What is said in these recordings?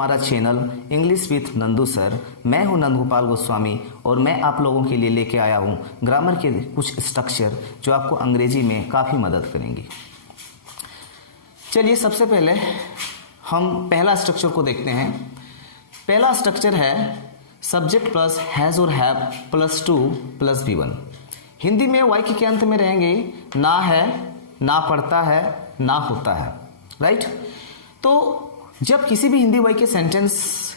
हमारा channel English with Nandu sir. मैं हूं नंदगोपाल गोस्वामी और मैं आप लोगों के लिए लेके आया हूं ग्रामर के कुछ स्ट्रक्चर जो आपको अंग्रेजी में काफ़ी मदद करेंगी। चलिए सबसे पहले हम पहला स्ट्रक्चर को देखते हैं। पहला स्ट्रक्चर है सब्जेक्ट प्लस हैज़ और have plus to plus V1। Hindi में वाक्य के अंत में रहेंगे ना है, ना पढ़ता है, ना होता है, राइट। तो जब किसी भी हिंदी वाक्य सेंटेंस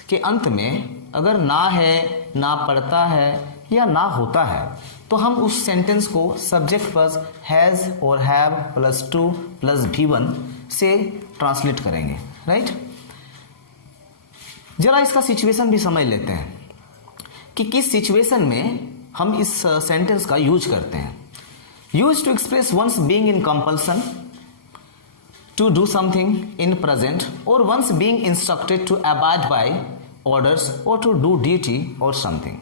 के अंत में अगर ना है, ना पढ़ता है या ना होता है तो हम उस सेंटेंस को सब्जेक्ट प्लस हैज़ और have plus to plus V1 से ट्रांसलेट करेंगे, राइट। जरा इसका सिचुएशन भी समझ लेते हैं कि किस सिचुएशन में हम इस सेंटेंस का यूज करते हैं। Use to express one's being in compulsion to do something in present or once being instructed to abide by orders or to do duty or something।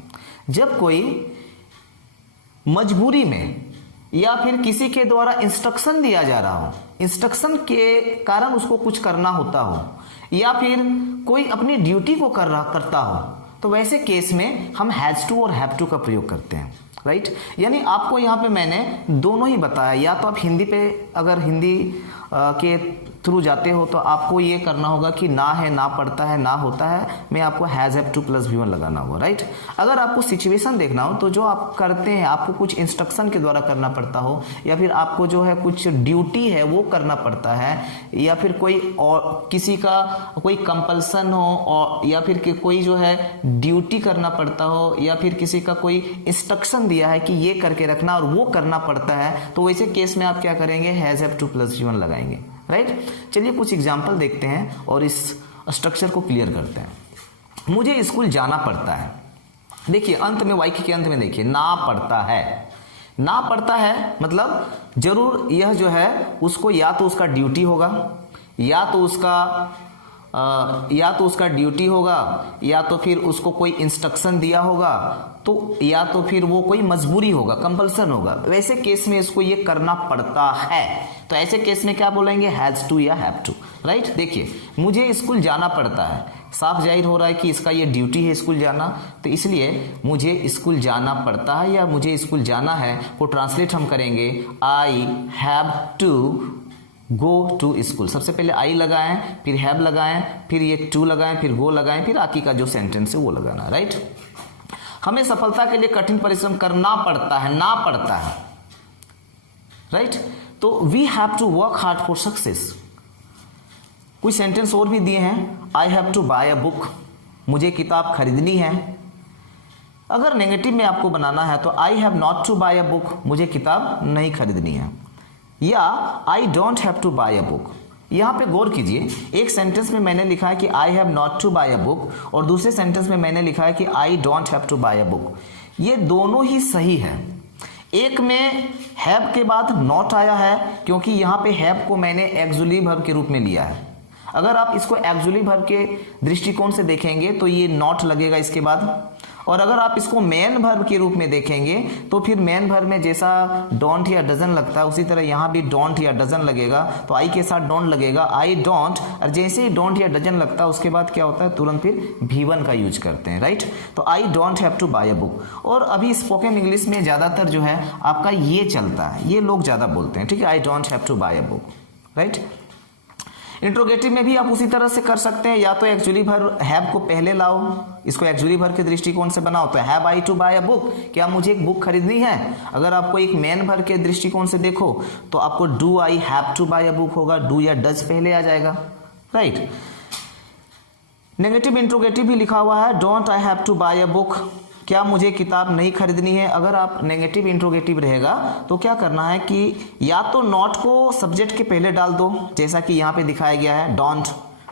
जब कोई मजबूरी में या फिर किसी के द्वारा इंस्ट्रक्शन दिया जा रहा हो, इंस्ट्रक्शन के कारण उसको कुछ करना होता हो या फिर कोई अपनी ड्यूटी को करता हो, तो वैसे केस में हम हैज टू और हैव टू का प्रयोग करते हैं, राइट। यानी आपको यहाँ पे मैंने दोनों ही बताया। या तो आप हिंदी पे अगर हिंदी के थ्रू जाते हो तो आपको ये करना होगा कि ना है, ना पढ़ता है, ना होता है में आपको has have to plus V1 लगाना होगा, राइट। अगर आपको सिचुएशन देखना हो तो जो आप करते हैं, आपको कुछ इंस्ट्रक्शन के द्वारा करना पड़ता हो या फिर आपको जो है कुछ ड्यूटी है वो करना पड़ता है या फिर कोई और किसी का कोई कंपल्सन हो और या फिर कोई जो है ड्यूटी करना पड़ता हो या फिर किसी का कोई इंस्ट्रक्शन दिया है कि ये करके रखना और वो करना पड़ता है, तो वैसे केस में आप क्या करेंगे, has have to plus V1 लगाएंगे, राइट। चलिए कुछ एग्जाम्पल देखते हैं और इस स्ट्रक्चर को क्लियर करते हैं। मुझे स्कूल जाना पड़ता है। देखिए अंत में, वाक्य के अंत में देखिए ना पढ़ता है। ना पढ़ता है मतलब जरूर यह जो है उसको या तो उसका ड्यूटी होगा या तो उसका ड्यूटी होगा या तो फिर उसको कोई इंस्ट्रक्शन दिया होगा तो या तो फिर वो कोई मजबूरी होगा, कंपल्सन होगा। वैसे केस में इसको ये करना पड़ता है, तो ऐसे केस में क्या बोलेंगे, हैज टू या हैव टू, राइट। देखिए मुझे स्कूल जाना पड़ता है, साफ जाहिर हो रहा है कि इसका ये ड्यूटी है स्कूल जाना, तो इसलिए मुझे स्कूल जाना पड़ता है या मुझे स्कूल जाना है को ट्रांसलेट हम करेंगे I have to go to school. सबसे पहले आई लगाएं, फिर हैव लगाएं, फिर ये टू लगाएं, फिर गो लगाएं, फिर आगे का जो सेंटेंस है वो लगाना, राइट। हमें सफलता के लिए कठिन परिश्रम करना पड़ता है, ना पड़ता है, राइट। तो we have to work hard for success. कुछ सेंटेंस और भी दिए हैं, I have to buy a book, मुझे किताब खरीदनी है। अगर नेगेटिव में आपको बनाना है तो I have not to buy a book, मुझे किताब नहीं खरीदनी है, या I don't have to buy a book. यहां पे गौर कीजिए, एक सेंटेंस में मैंने लिखा है कि I have not to buy a book और दूसरे सेंटेंस में मैंने लिखा है कि I don't have to buy a book. ये दोनों ही सही है। एक में हैव के बाद नॉट आया है क्योंकि यहां पे हैव को मैंने एक्सुअली वर्ब के रूप में लिया है। अगर आप इसको एक्सुअली वर्ब के दृष्टिकोण से देखेंगे तो ये नॉट लगेगा इसके बाद, और अगर आप इसको मेन वर्ब के रूप में देखेंगे तो फिर मेन वर्ब में जैसा डोंट या डजन लगता है उसी तरह यहाँ भी डोंट या डजन लगेगा, तो आई के साथ डोंट लगेगा, आई डोंट, और जैसे ही डोंट या डजन लगता है उसके बाद क्या होता है, तुरंत फिर V1 का यूज करते हैं, राइट। तो I don't have to buy a book. और अभी स्पोकन इंग्लिश में ज्यादातर जो है आपका ये चलता है, ये लोग ज्यादा बोलते हैं, ठीक है, I don't have to buy a book, right. Interrogative में भी आप उसी तरह से कर सकते हैं, या तो एक्चुअली वर्ब हैव को पहले लाओ, इसको एक्चुअली वर्ब के दृष्टिकोण से बनाओ, तो have I to buy a book, क्या मुझे एक बुक खरीदनी है। अगर आपको एक मेन वर्ब के दृष्टिकोण से देखो तो आपको do I have to buy a book होगा, डू या डज पहले आ जाएगा, राइट। नेगेटिव इंट्रोगेटिव भी लिखा हुआ है, don't I have to buy a book, क्या मुझे किताब नहीं खरीदनी है। अगर आप नेगेटिव इंट्रोगेटिव रहेगा तो क्या करना है कि या तो नॉट को सब्जेक्ट के पहले डाल दो, जैसा कि यहाँ पे दिखाया गया है, डोंट।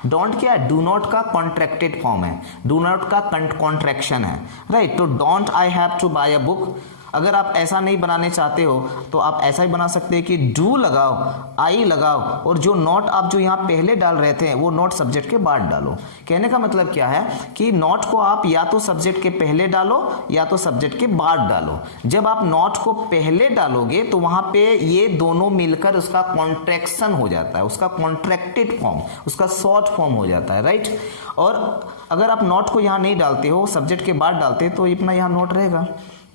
डोंट क्या है, डू नॉट का कॉन्ट्रैक्टेड फॉर्म है, डू नॉट का कॉन्ट्रैक्शन है, राइट। तो don't I have to buy a book, अगर आप ऐसा नहीं बनाने चाहते हो तो आप ऐसा ही बना सकते हैं कि डू लगाओ, आई लगाओ, और जो नॉट आप जो यहाँ पहले डाल रहे थे वो नॉट सब्जेक्ट के बाद डालो। कहने का मतलब क्या है कि नॉट को आप या तो सब्जेक्ट के पहले डालो या तो सब्जेक्ट के बाद डालो। जब आप नॉट को पहले डालोगे तो वहां पे ये दोनों मिलकर उसका कॉन्ट्रैक्शन हो जाता है, उसका कॉन्ट्रैक्टेड फॉर्म, उसका शॉर्ट फॉर्म हो जाता है, राइट। और अगर आप नॉट को यहाँ नहीं डालते हो, सब्जेक्ट के बाद डालते हो, तो इतना यहाँ नॉट रहेगा।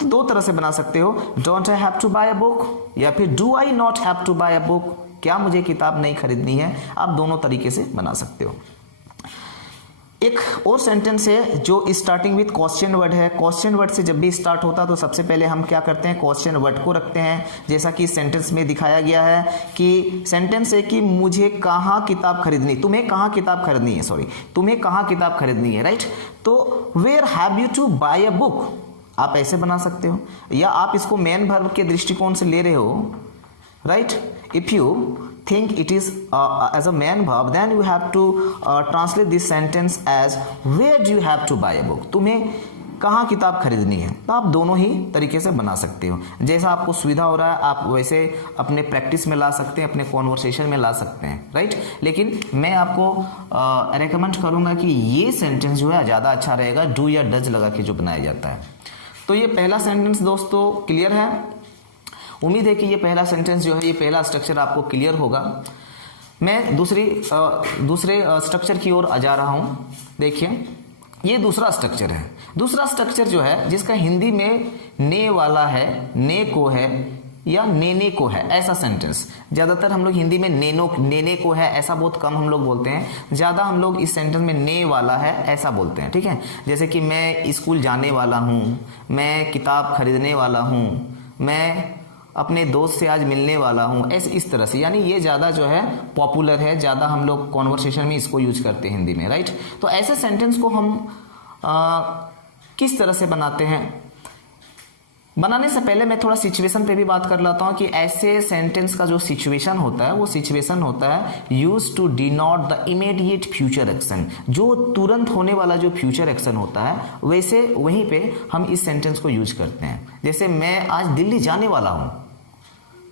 तो दो तरह से बना सकते हो, don't I have to buy a book या फिर do I not have to buy a book, क्या मुझे किताब नहीं खरीदनी है। आप दोनों तरीके से बना सकते हो। एक और सेंटेंस है जो स्टार्टिंग विद क्वेश्चन वर्ड है। क्वेश्चन वर्ड से जब भी स्टार्ट होता तो सबसे पहले हम क्या करते हैं, क्वेश्चन वर्ड को रखते हैं। जैसा कि सेंटेंस में दिखाया गया है कि सेंटेंस है कि मुझे कहाँ किताब खरीदनी, तुम्हें कहाँ किताब खरीदनी है, सॉरी तुम्हें कहाँ किताब खरीदनी है, राइट। तो where have you to buy a book, आप ऐसे बना सकते हो, या आप इसको मेन वर्ब के दृष्टिकोण से ले रहे हो, right. If you think it is as a main verb, then you have to translate this sentence as where do you have to buy a book, तुम्हें कहाँ किताब खरीदनी है। तो आप दोनों ही तरीके से बना सकते हो, जैसा आपको सुविधा हो रहा है आप वैसे अपने प्रैक्टिस में ला सकते हैं, अपने कॉन्वर्सेशन में ला सकते हैं, राइट। लेकिन मैं आपको रेकमेंड करूंगा कि ये सेंटेंस जो है ज़्यादा अच्छा रहेगा डू या डज लगा के जो बनाया जाता है। तो ये पहला सेंटेंस दोस्तों क्लियर है। उम्मीद है कि ये पहला सेंटेंस जो है, ये पहला स्ट्रक्चर आपको क्लियर होगा। मैं दूसरे स्ट्रक्चर की ओर जा रहा हूं। देखिए ये दूसरा स्ट्रक्चर है। दूसरा स्ट्रक्चर जो है जिसका हिंदी में ने वाला है, ने को है या नेने को है, ऐसा सेंटेंस। ज्यादातर हम लोग हिंदी में नेने को है ऐसा बहुत कम हम लोग बोलते हैं, ज्यादा हम लोग इस सेंटेंस में ने वाला है ऐसा बोलते हैं, ठीक है। जैसे कि मैं स्कूल जाने वाला हूं, मैं किताब खरीदने वाला हूं, मैं अपने दोस्त से आज मिलने वाला हूं, ऐसे इस तरह से। यानी ये ज़्यादा जो है पॉपुलर है, ज़्यादा हम लोग कॉन्वर्सेशन में इसको यूज करते हैं हिंदी में, राइट। तो ऐसे सेंटेंस को हम किस तरह से बनाते हैं, बनाने से पहले मैं थोड़ा सिचुएशन पे भी बात कर लेता हूं कि ऐसे सेंटेंस का जो सिचुएशन होता है वो सिचुएशन होता है use to denote the immediate future action, जो तुरंत होने वाला जो फ्यूचर एक्शन होता है वैसे वहीं पे हम इस सेंटेंस को यूज करते हैं। जैसे मैं आज दिल्ली जाने वाला हूं,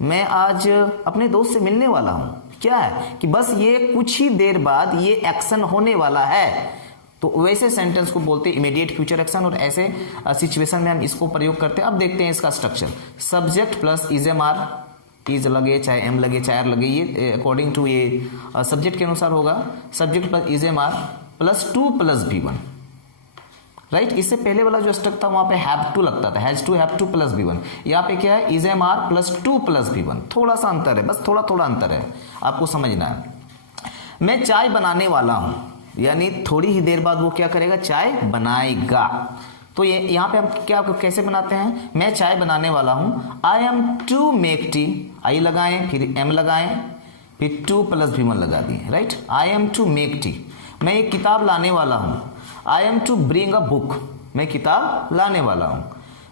मैं आज अपने दोस्त से मिलने वाला हूं, क्या है कि बस ये कुछ ही देर बाद ये एक्शन होने वाला है, तो वैसे सेंटेंस को बोलते हैं इमीडिएट फ्यूचर एक्शन। और ऐसे सिचुएशन में हम इसको प्रयोग करते हैं। अब देखते हैं इसका structure. Subject plus is am are, is लगे चाहे एम लगे चाहे आर लगे, ये अकॉर्डिंग टू ये सब्जेक्ट के अनुसार होगा। Subject plus is am are plus to plus V1, right. इससे पहले वाला जो स्ट्रक्चर था वहां पे हैव टू लगता था, हैज टू प्लस V1। यहाँ पे क्या है, is am are plus to plus V1। थोड़ा सा अंतर है, बस थोड़ा थोड़ा अंतर है, आपको समझना है। मैं चाय बनाने वाला हूं, यानी थोड़ी ही देर बाद वो क्या करेगा, चाय बनाएगा। तो ये यहाँ पे हम क्या कैसे बनाते हैं, मैं चाय बनाने वाला हूं, I am to make tea, आई लगाएं फिर एम लगाएं फिर टू प्लस V1 लगा दिए, right. I am to make tea. मैं एक किताब लाने वाला हूं, I am to bring a book, मैं किताब लाने वाला हूं।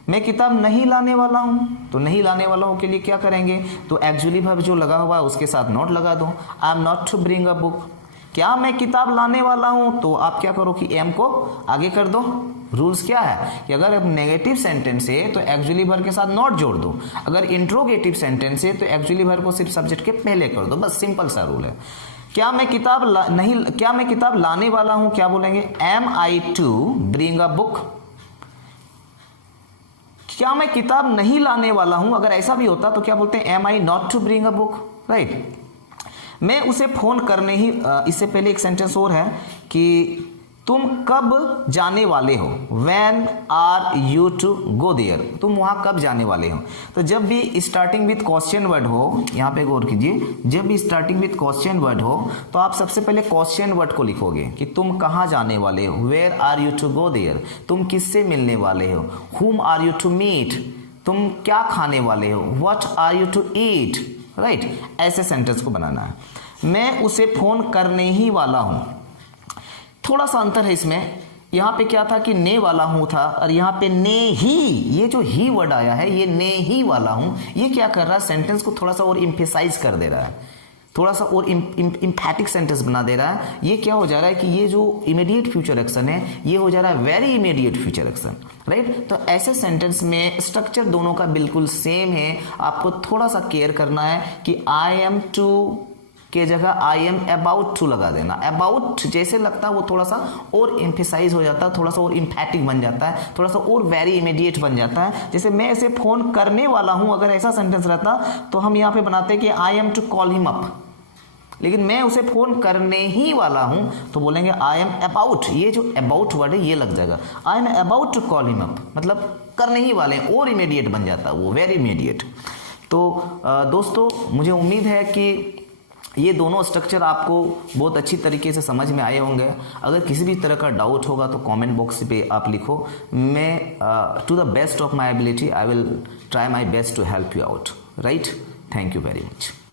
मैं किताब नहीं लाने वाला हूं, तो नहीं लाने वाला हूं के लिए क्या करेंगे, तो एक्चुअली वर्ब जो लगा हुआ है उसके साथ नॉट लगा दो, I am not to bring a book. क्या मैं किताब लाने वाला हूं, तो आप क्या करो कि एम को आगे कर दो। रूल्स क्या है कि अगर नेगेटिव सेंटेंस है तो एक्चुअली वर्ब के साथ नॉट जोड़ दो, अगर इंट्रोगेटिव सेंटेंस है तो एक्चुअली वर्ब को सिर्फ सब्जेक्ट के पहले कर दो, बस सिंपल सा रूल है। क्या मैं किताब लाने वाला हूं, क्या बोलेंगे, am I to bring a book. क्या मैं किताब नहीं लाने वाला हूं, अगर ऐसा भी होता तो क्या बोलते हैं, am I not to bring a book, right. मैं उसे फोन करने ही, इससे पहले एक सेंटेंस और है कि तुम कब जाने वाले हो, when are you to go there, तुम वहां कब जाने वाले हो। तो जब भी स्टार्टिंग विद क्वेश्चन वर्ड हो, यहां पे गौर कीजिए, जब भी स्टार्टिंग विद क्वेश्चन वर्ड हो तो आप सबसे पहले क्वेश्चन वर्ड को लिखोगे कि तुम कहां जाने वाले हो, where are you to go there, तुम किससे मिलने वाले हो, हुम आर यू टू मीट, तुम क्या खाने वाले हो, what are you to eat, right. ऐसे सेंटेंस को बनाना है। मैं उसे फोन करने ही वाला हूं, थोड़ा सा अंतर है इसमें। यहां पे क्या था कि ने वाला हूं था और यहां पे ने ही, ये जो ही वर्ड आया है ये ने ही वाला हूं, ये क्या कर रहा है, सेंटेंस को थोड़ा सा और इम्फेसाइज कर दे रहा है, थोड़ा सा और इम्फैटिक सेंटेंस बना दे रहा है। ये क्या हो जा रहा है कि ये जो इमीडिएट फ्यूचर एक्शन है ये हो जा रहा है very immediate future action, right. तो ऐसे सेंटेंस में स्ट्रक्चर दोनों का बिल्कुल सेम है। आपको थोड़ा सा केयर करना है कि आई एम टू के जगह आई एम अबाउट टू लगा देना। अबाउट जैसे लगता है वो थोड़ा सा और एम्फेसाइज हो जाता है, थोड़ा सा और इम्फैटिक बन जाता है, थोड़ा सा और वेरी इमीडिएट बन जाता है। जैसे मैं इसे फोन करने वाला हूं, अगर ऐसा सेंटेंस रहता तो हम यहाँ पे बनाते कि I am to call him up, लेकिन मैं उसे फोन करने ही वाला हूं तो बोलेंगे आई एम अबाउट। ये जो अबाउट वर्ड है ये लग जाएगा, I am about to call him up, मतलब करने ही वाले हैं, और इमीडिएट बन जाता है वो, वेरी इमीडिएट। तो दोस्तों मुझे उम्मीद है कि ये दोनों स्ट्रक्चर आपको बहुत अच्छी तरीके से समझ में आए होंगे। अगर किसी भी तरह का डाउट होगा तो कमेंट बॉक्स पे आप लिखो। मैं to the best of my ability I will try my best to help you out, right. Thank you very much.